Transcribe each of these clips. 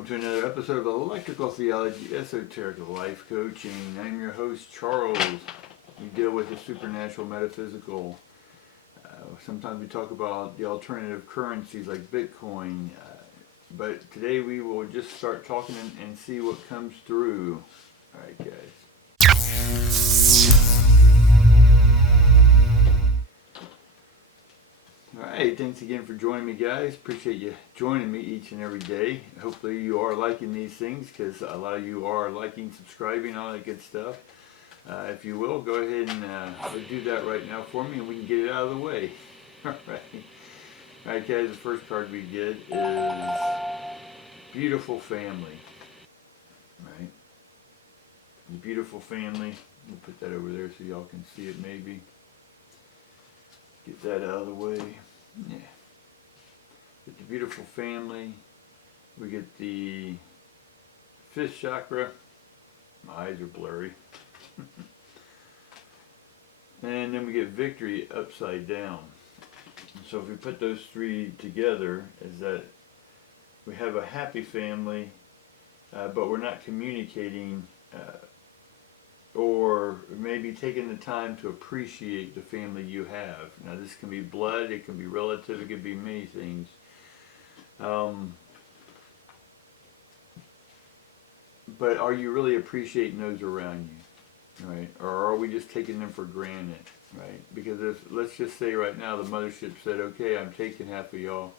welcome to another episode of Electrical Theology, Esoteric Life Coaching. I'm your host, Charles. We deal with the supernatural, metaphysical. Sometimes we talk about the alternative currencies like Bitcoin. But today we will just start talking and see what comes through. All right, guys. Alright, thanks again for joining me, guys. Appreciate you joining me each and every day. Hopefully you are liking these things, because a lot of you are liking, subscribing, all that good stuff. If you will, go ahead and do that right now for me and we can get it out of the way. Alright guys, the first card we get is Beautiful Family. Right? The Beautiful Family. We'll put that over there so y'all can see it maybe. Get that out of the way. Yeah. Get the Beautiful Family. We get the fifth chakra. My eyes are blurry. And then we get Victory upside down. So if we put those three together, is that we have a happy family, but we're not communicating or maybe taking the time to appreciate the family you have. Now this can be blood, it can be relative, it can be many things. But are you really appreciating those around you, right? Or are we just taking them for granted, right? Because if, let's just say right now the mothership said, okay, I'm taking half of y'all,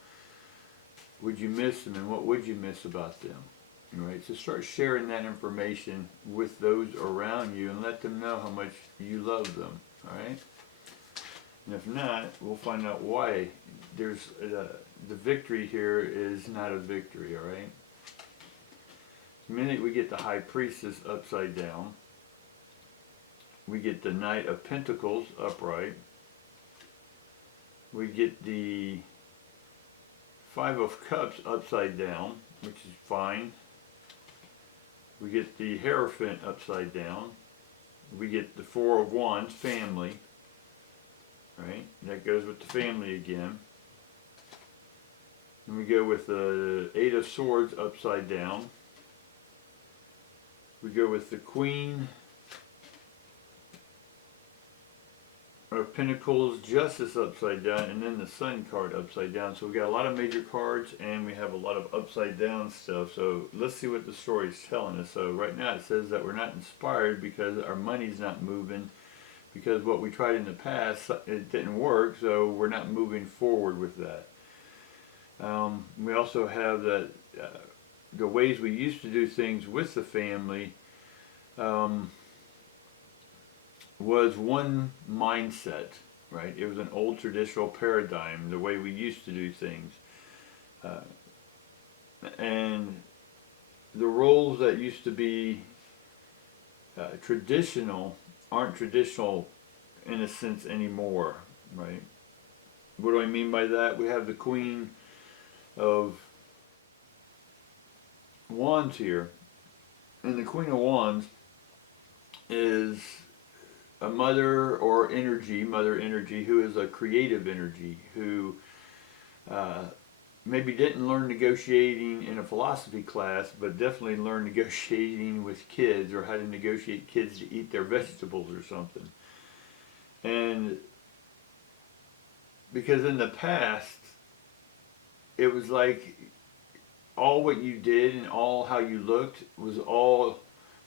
would you miss them, and what would you miss about them? Right, so start sharing that information with those around you and let them know how much you love them. All right, and if not, we'll find out why. There's the victory here is not a victory. All right. The minute we get the High Priestess upside down, we get the Knight of Pentacles upright. We get the Five of Cups upside down, which is fine. We get the Hierophant upside down. We get the Four of Wands, family. Right? That goes with the family again. And we go with the Eight of Swords upside down. We go with the Queen of Pentacles, Justice upside down, and then the Sun card upside down. So we got a lot of major cards and we have a lot of upside down stuff. So let's see what the story is telling us. So right now it says that we're not inspired because our money's not moving, because what we tried in the past, it didn't work, so we're not moving forward with that. We also have that the ways we used to do things with the family was one mindset, right? It was an old traditional paradigm, the way we used to do things. And the roles that used to be traditional aren't traditional in a sense anymore, right? What do I mean by that? We have the Queen of Wands here. And the Queen of Wands is a mother or energy, mother energy, who is a creative energy, who maybe didn't learn negotiating in a philosophy class, but definitely learned negotiating with kids, or how to negotiate kids to eat their vegetables or something. And because in the past, it was like all what you did and all how you looked was all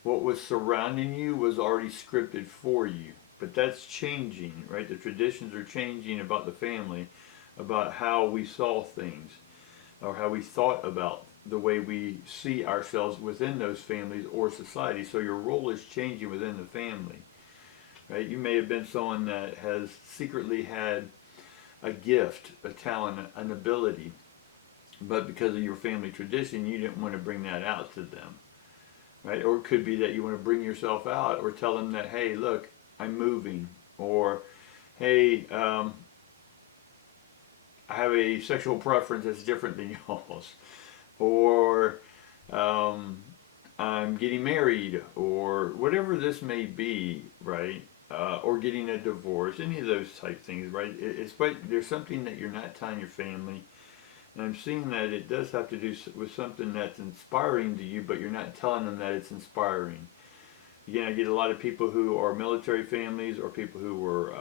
what was surrounding you was already scripted for you. But that's changing, right? The traditions are changing about the family, about how we saw things, or how we thought about the way we see ourselves within those families or society. So your role is changing within the family, right? You may have been someone that has secretly had a gift, a talent, an ability, but because of your family tradition, you didn't want to bring that out to them. Right? Or it could be that you want to bring yourself out, or tell them that, hey, look, I'm moving, or hey, I have a sexual preference that's different than yours, or I'm getting married, or whatever this may be, right? Or getting a divorce, any of those type things, right? But there's something that you're not telling your family, And I'm seeing that it does have to do with something that's inspiring to you, but you're not telling them that it's inspiring. Again, I get a lot of people who are military families or people who were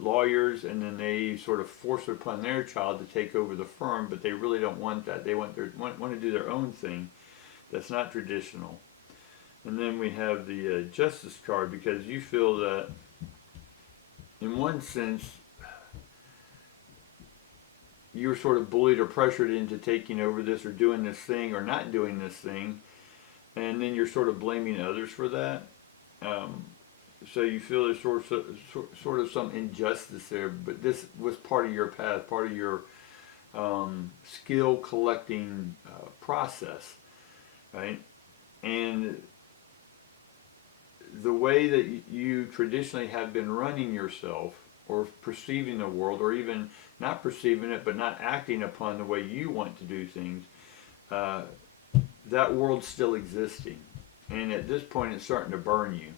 lawyers, and then they sort of force it upon their child to take over the firm, but they really don't want that. They want to do their own thing. That's not traditional. And then we have the justice card, because you feel that, in one sense, you're sort of bullied or pressured into taking over this or doing this thing or not doing this thing, and then you're sort of blaming others for that. So you feel there's sort of some injustice there, but this was part of your path, part of your skill collecting process, right? And the way that you traditionally have been running yourself or perceiving the world, or even not perceiving it but not acting upon the way you want to do things, that world's still existing, and at this point it's starting to burn you.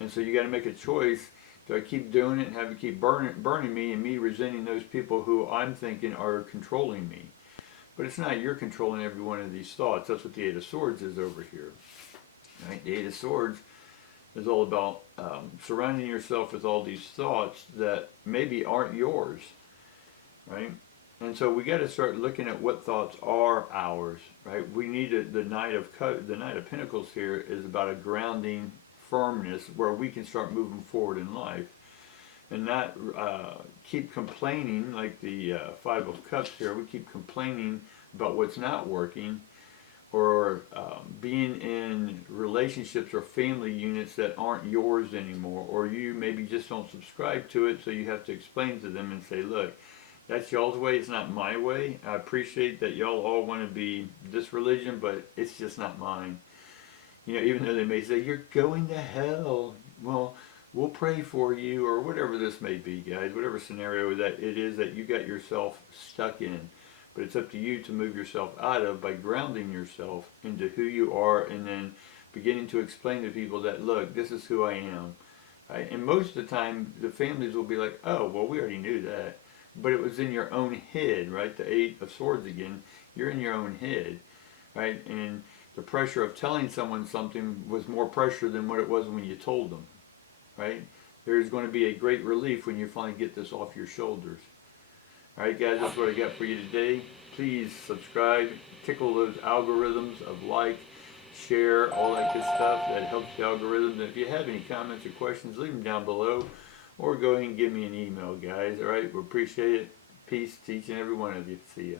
And so you got to make a choice. Do I keep doing it and have it keep burning me, and me resenting those people who I'm thinking are controlling me? But it's not. You're controlling every one of these thoughts. That's what the Eight of Swords is over here. Right? The Eight of Swords is all about surrounding yourself with all these thoughts that maybe aren't yours. Right? And so we got to start looking at what thoughts are ours. Right? We need the Knight of Pentacles here is about a grounding firmness where we can start moving forward in life, and not keep complaining like the Five of Cups here. We keep complaining about what's not working, or being in relationships or family units that aren't yours anymore, or you maybe just don't subscribe to it, so you have to explain to them and say, look, that's y'all's way, it's not my way. I appreciate that y'all all want to be this religion, but it's just not mine. You know, even though they may say, you're going to hell, well, we'll pray for you, or whatever this may be, guys, whatever scenario that it is that you got yourself stuck in. But it's up to you to move yourself out of by grounding yourself into who you are, and then beginning to explain to people that, look, this is who I am. Right? And most of the time, the families will be like, oh, well, we already knew that. But it was in your own head, right? The Eight of Swords again. You're in your own head, right? And the pressure of telling someone something was more pressure than what it was when you told them, right? There's going to be a great relief when you finally get this off your shoulders. All right, guys, that's what I got for you today. Please subscribe, tickle those algorithms of like, share, all that good stuff. That helps the algorithms. And if you have any comments or questions, leave them down below, or go ahead and give me an email, guys. All right, we appreciate it. Peace to each and every one of you. See ya.